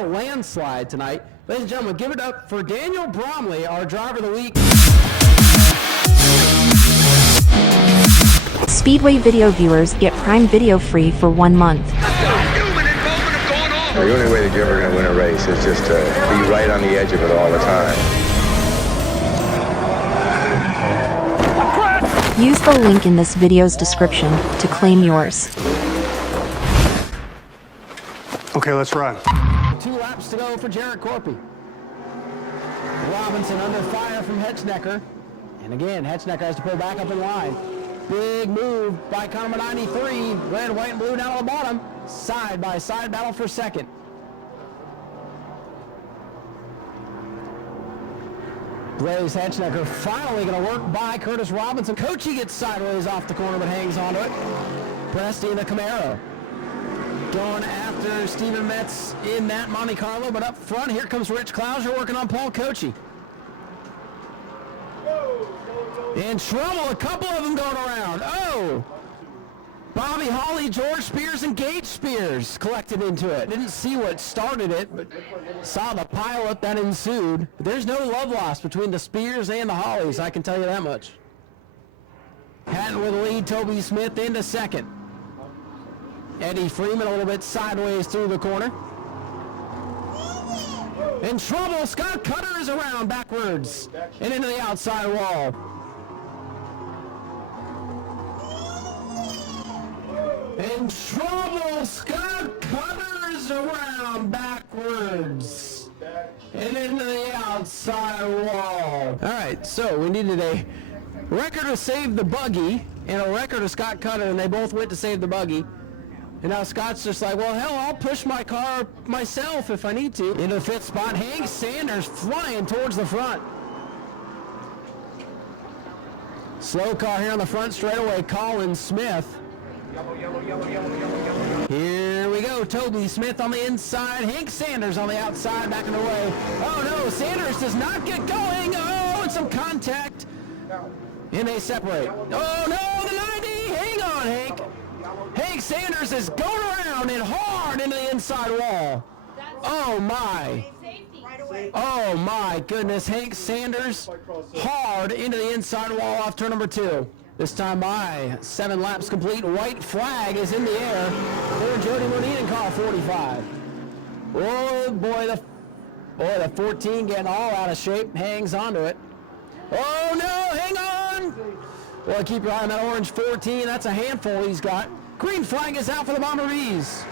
a landslide tonight. Ladies and gentlemen, give it up for Daniel Bromley, our driver of the week. Speedway video viewers get Prime Video free for 1 month. The only way that you're ever going to win a race is just to be right on the edge of it all the time. Use the link in this video's description to claim yours. Okay, let's run. 2 laps to go for Jared Corpy. Robinson under fire from Hetchnecker. And again, Hetchnecker has to pull back up in line. Big move by car number 93. Red, white, and blue down on the bottom. Side-by-side battle for second. Blaze Hetchnecker finally going to work by Curtis Robinson. Coachy gets sideways off the corner but hangs onto it. Presti in the Camaro. Going after Steven Metz in that Monte Carlo, but up front, here comes Rich Clouser working on Paul Coachy. In trouble, a couple of them going around. Oh! Bobby Hawley, George Spears, and Gage Spears collected into it. Didn't see what started it, but saw the pileup that ensued. There's no love lost between the Spears and the Hollies, I can tell you that much. Hatton with the lead, Toby Smith into second. Eddie Freeman a little bit sideways through the corner. In trouble, Scott Cutter is around backwards and into the outside wall. In trouble, Scott Cutter is around backwards and into the outside wall. All right, so we needed a record to save the buggy and a record of Scott Cutter, and they both went to save the buggy. And now Scott's just like, well, hell, I'll push my car myself if I need to. Into the 5th spot, Hank Sanders flying towards the front. Slow car here on the front straightaway, Colin Smith. Here we go, Toby Smith on the inside, Hank Sanders on the outside, backing away. Oh no, Sanders does not get going. Oh, and some contact. And they separate. Oh no, the 90, hang on, Hank. Hank Sanders is going around and hard into the inside wall. Oh my. Oh my goodness, Hank Sanders hard into the inside wall off turn number 2. This time by 7 laps complete. White flag is in the air for Jody Modine in car 45. Oh boy, the 14 getting all out of shape, hangs onto it. Oh no, hang on. Well, keep your eye on that orange 14. That's a handful he's got. Green flag is out for the Bombardies.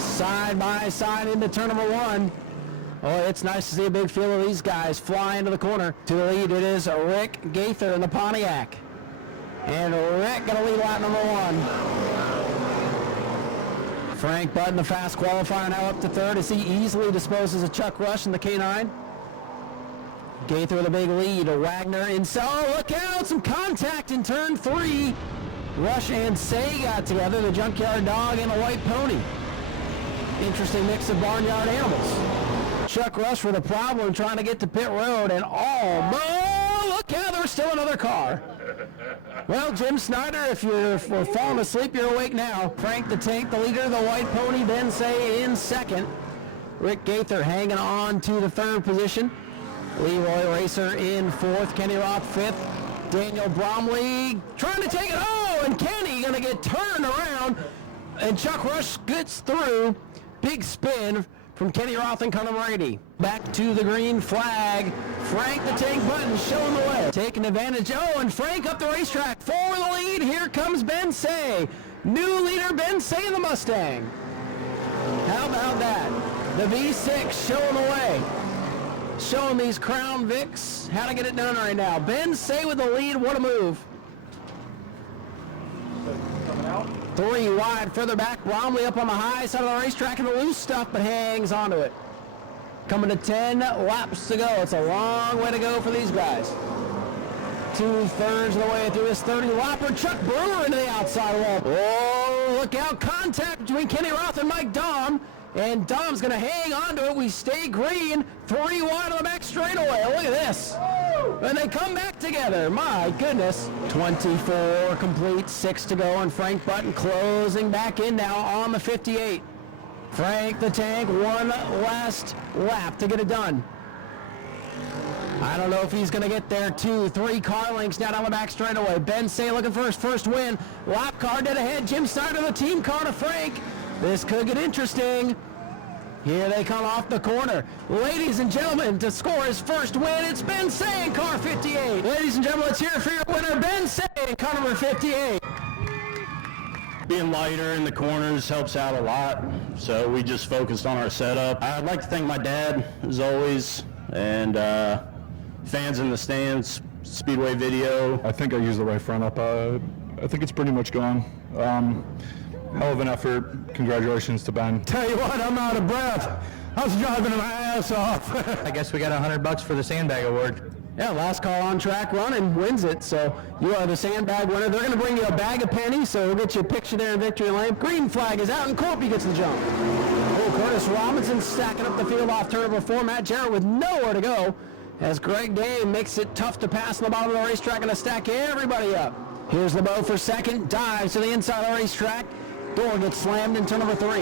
Side by side into turn number 1. Oh, it's nice to see a big field of these guys fly into the corner. To the lead, it is Rick Gaither in the Pontiac. And Rick going to lead lap number 1. Frank Button, the fast qualifier, now up to 3rd as he easily disposes of Chuck Rush in the K9. Gaither with a big lead. Wagner inside. Oh, look out! Some contact in turn 3. Rush and Say got together. The Junkyard Dog and the White Pony. Interesting mix of barnyard animals. Chuck Rush with a problem trying to get to pit road, and oh, look out! There's still another car. Well, Jim Snyder, if you're falling asleep, you're awake now. Frank the Tank, the leader, the White Pony, Ben Say in second. Rick Gaither hanging on to the 3rd position. Leroy Racer in 4th, Kenny Roth 5th, Daniel Bromley trying to take it, oh, and Kenny gonna get turned around, and Chuck Rush gets through. Big spin from Kenny Roth and Connor Brady. Back to the green flag, Frank the Tank Button showing the way, taking advantage, oh, and Frank up the racetrack, for the lead, here comes Ben Say, new leader Ben Say in the Mustang. How about that? The V6 showing the way. Showing these Crown Vics how to get it done right now. Ben Say with the lead, what a move. 3 wide, further back, Bromley up on the high side of the racetrack in the loose stuff, but hangs onto it. Coming to 10 laps to go. It's a long way to go for these guys. 2/3 of the way through this 30-lapper. Chuck Brewer into the outside wall. Oh, look out, contact between Kenny Roth and Mike Dahm. And Dom's going to hang on to it. We stay green. 3 wide on the back straightaway. Look at this. And they come back together. My goodness. 24 complete, 6 to go. And Frank Button closing back in now on the 58. Frank the Tank, one last lap to get it done. I don't know if he's going to get there. 2, 3 car lengths now down the back straightaway. Ben Say looking for his first win. Lap car dead ahead. Jim Snyder, the team car to Frank. This could get interesting. Here they come off the corner. Ladies and gentlemen, to score his first win, it's Ben Say in car 58. Ladies and gentlemen, let's hear it for your winner, Ben Say in car number 58. Being lighter in the corners helps out a lot, so we just focused on our setup. I'd like to thank my dad, as always, and fans in the stands, Speedway video. I think I used the right front up. I think it's pretty much gone. Hell of an effort. Congratulations to Ben. Tell you what, I'm out of breath. I was driving my ass off. I guess we got $100 for the sandbag award. Yeah, last call on track run and wins it. So you are the sandbag winner. They're going to bring you a bag of pennies, so we'll get you a picture there in victory lane. Green flag is out and Corpy gets the jump. Oh, Curtis Robinson stacking up the field off turn number 4. Matt Jarrett with nowhere to go as Greg Day makes it tough to pass on the bottom of the racetrack and to stack everybody up. Here's LeBeau for second. Dives to the inside of the racetrack. Door gets slammed in turn number 3.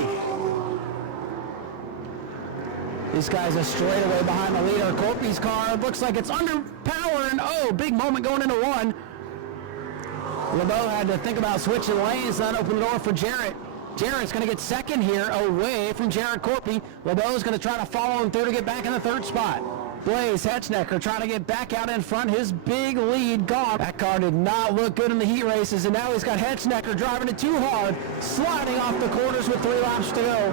This guy's a straightaway behind the leader. Corpy's car looks like it's under power, and oh, big moment going into 1. LeBeau had to think about switching lanes, that opened the door for Jarrett. Jarrett's going to get second here, away from Jared Corpy. LeBeau's going to try to follow him through to get back in the 3rd spot. Blaze Hetchnecker trying to get back out in front. His big lead gone. That car did not look good in the heat races, and now he's got Hetchnecker driving it too hard, sliding off the corners with 3 laps to go.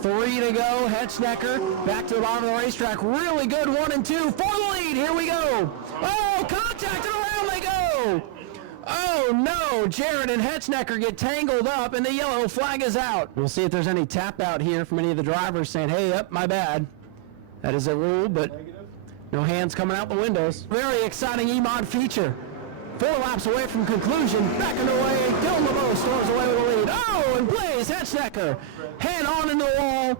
3 to go. Hetchnecker back to the bottom of the racetrack. Really good 1 and 2 for the lead. Here we go. Oh, contact, and around they go. Oh no, Jared and Hetchnecker get tangled up and the yellow flag is out. We'll see if there's any tap out here from any of the drivers saying, hey, up, my bad. That is a rule, but no hands coming out the windows. Very exciting E-Mod feature. 4 laps away from conclusion. Back underway. Dylan LeBeau storms away with the lead. Oh, and Blaze Hetchnecker head on into the wall.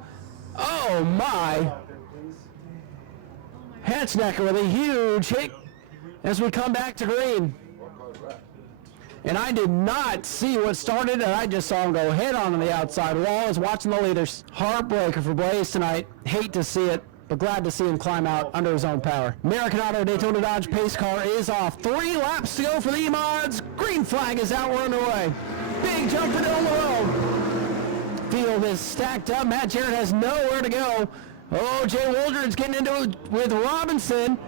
Oh my. Hetchnecker with a huge hit as we come back to green. And I did not see what started, and I just saw him go head on the outside wall. I was watching the leaders. Heartbreaker for Blaze tonight. Hate to see it, but glad to see him climb out under his own power. American Auto Daytona Dodge pace car is off. 3 laps to go for the E-Mods. Green flag is out. We're underway. Big jump for Dylan LeBeau. Field is stacked up. Matt Jarrett has nowhere to go. Oh, Jay Wooldridge's getting into it with Robinson.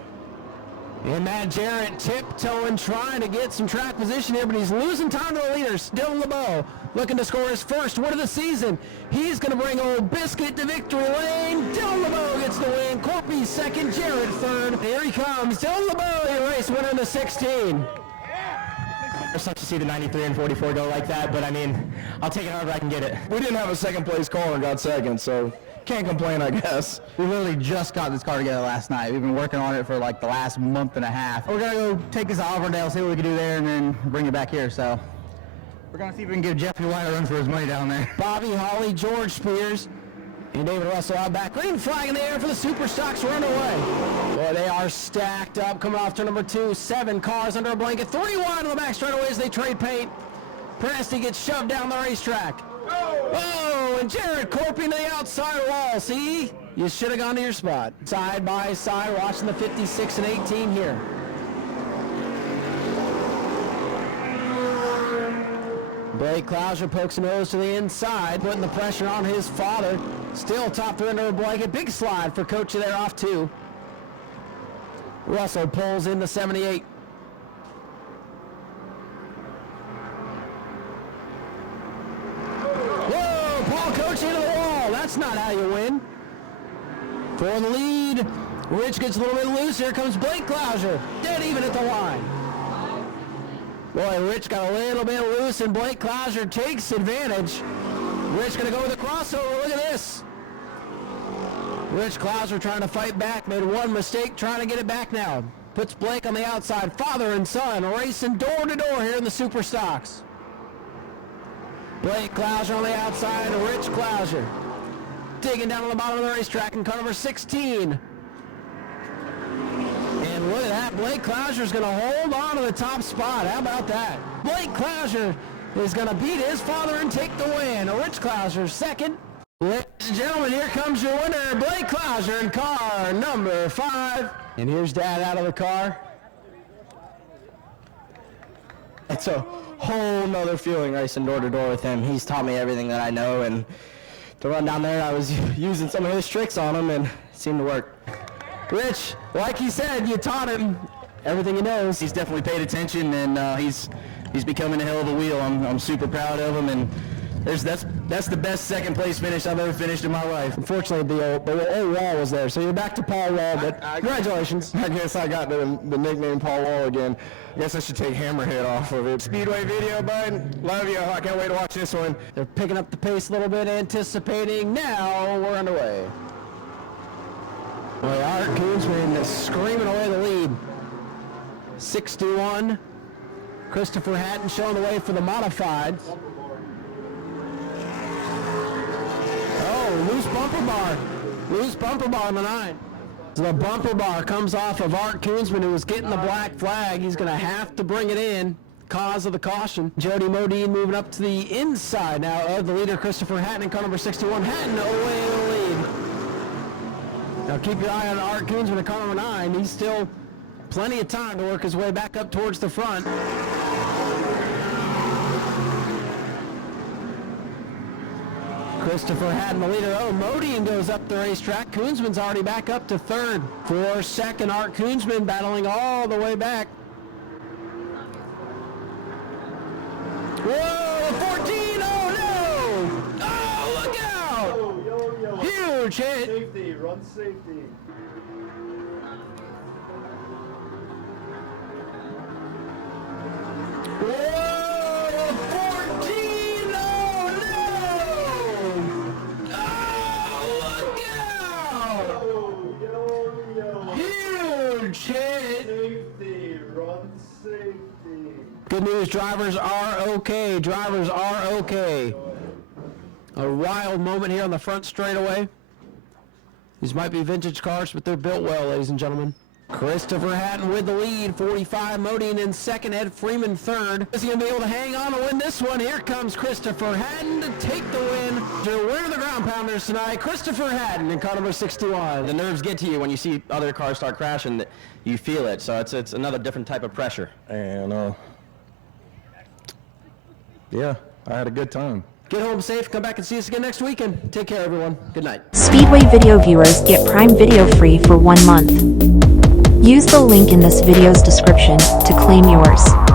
And Matt Jarrett tiptoeing, trying to get some track position here, but he's losing time to the leaders. Dylan LeBeau looking to score his first win of the season. He's going to bring Old Biscuit to victory lane. Dylan LeBeau gets the win. Corpy second, Jarrett third. Here he comes. Dylan LeBeau, the race winner in the 16. It's such to see the 93 and 44 go like that, but I mean, I'll take it however I can get it. We didn't have a second place car and got second, so can't complain, I guess. We literally just got this car together last night. We've been working on it for like the last month and a half. We're gonna go take this to Auburndale, see what we can do there, and then bring it back here. So we're gonna see if we can give Jeffrey White a run for his money down there. Bobby Holly, George Spears, and David Russell out back. Green flag in the air for the Super Stocks. Run away. Boy, they are stacked up. Coming off to number 2, 7 cars under a blanket. 3 wide on the back straightaways. They trade paint. Presti gets shoved down the racetrack. Oh, and Jared Corpy to the outside wall. See, you should have gone to your spot. Side by side, watching the 56 and 18 here. Blake Clouser pokes a nose to the inside, putting the pressure on his father. Still top 3 under a blanket. Big slide for Coach there off 2. Russell pulls in the 78. Paul Coach into the wall. That's not how you win. For the lead, Rich gets a little bit loose. Here comes Blake Clouser. Dead even at the line. Boy, Rich got a little bit loose, and Blake Clouser takes advantage. Rich going to go with a crossover. Look at this. Rich Clouser trying to fight back. Made one mistake, trying to get it back now. Puts Blake on the outside. Father and son racing door to door here in the Super Stocks. Blake Clouser on the outside, Rich Clouser. Digging down on the bottom of the racetrack in car number 16. And look at that, Blake Clouser's going to hold on to the top spot. How about that? Blake Clouser is going to beat his father and take the win. Rich Clouser second. Ladies and gentlemen, here comes your winner, Blake Clouser in car number 5. And here's Dad out of the car. It's a whole nother feeling racing door to door with him. He's taught me everything that I know, and to run down there, I was using some of his tricks on him, and it seemed to work. Rich, like he said, you taught him everything he knows. He's definitely paid attention, and he's becoming a hell of a wheel. I'm super proud of him, and that's the best second place finish I've ever finished in my life. Unfortunately, the old Wall was there, so you're back to Paul Wall, but congratulations. I guess I got the nickname Paul Wall again. I guess I should take Hammerhead off of it. Speedway video, bud. Love you. I can't wait to watch this one. They're picking up the pace a little bit, anticipating. Now we're underway. Boy, Art Koonsman is screaming away the lead. 6-1. Christopher Hatton showing the way for the modified. Oh, loose bumper bar. Loose bumper bar on the 9. So the bumper bar comes off of Art Koonsman, who was getting the black flag. He's going to have to bring it in. Cause of the caution. Jody Modine moving up to the inside now of the leader, Christopher Hatton, in car number 61. Hatton away in the lead. Now keep your eye on Art Koonsman in car number 9. He's still plenty of time to work his way back up towards the front. Christopher Hatton, the leader. Oh, Modine goes up the racetrack. Koonsman's already back up to 3rd. For second, Art Koonsman battling all the way back. Whoa, 14, oh no! Oh, look out! Huge hit. Safety, run safety. Whoa, 14, oh no! Oh, look out! Huge hit. Safety, run safety. Good news, drivers are okay. Drivers are okay. A wild moment here on the front straightaway. These might be vintage cars, but they're built well, ladies and gentlemen. Christopher Hatton with the lead, 45. Modine in second, Ed Freeman third. Is he going to be able to hang on and win this one? Here comes Christopher Hatton to take the win. To winner of the ground pounders tonight, Christopher Hatton in car number 61. The nerves get to you when you see other cars start crashing. That you feel it, so it's another different type of pressure. And yeah, I had a good time. Get home safe. Come back and see us again next weekend. Take care, everyone. Good night. Speedway video viewers get Prime Video free for 1 month. Use the link in this video's description to claim yours.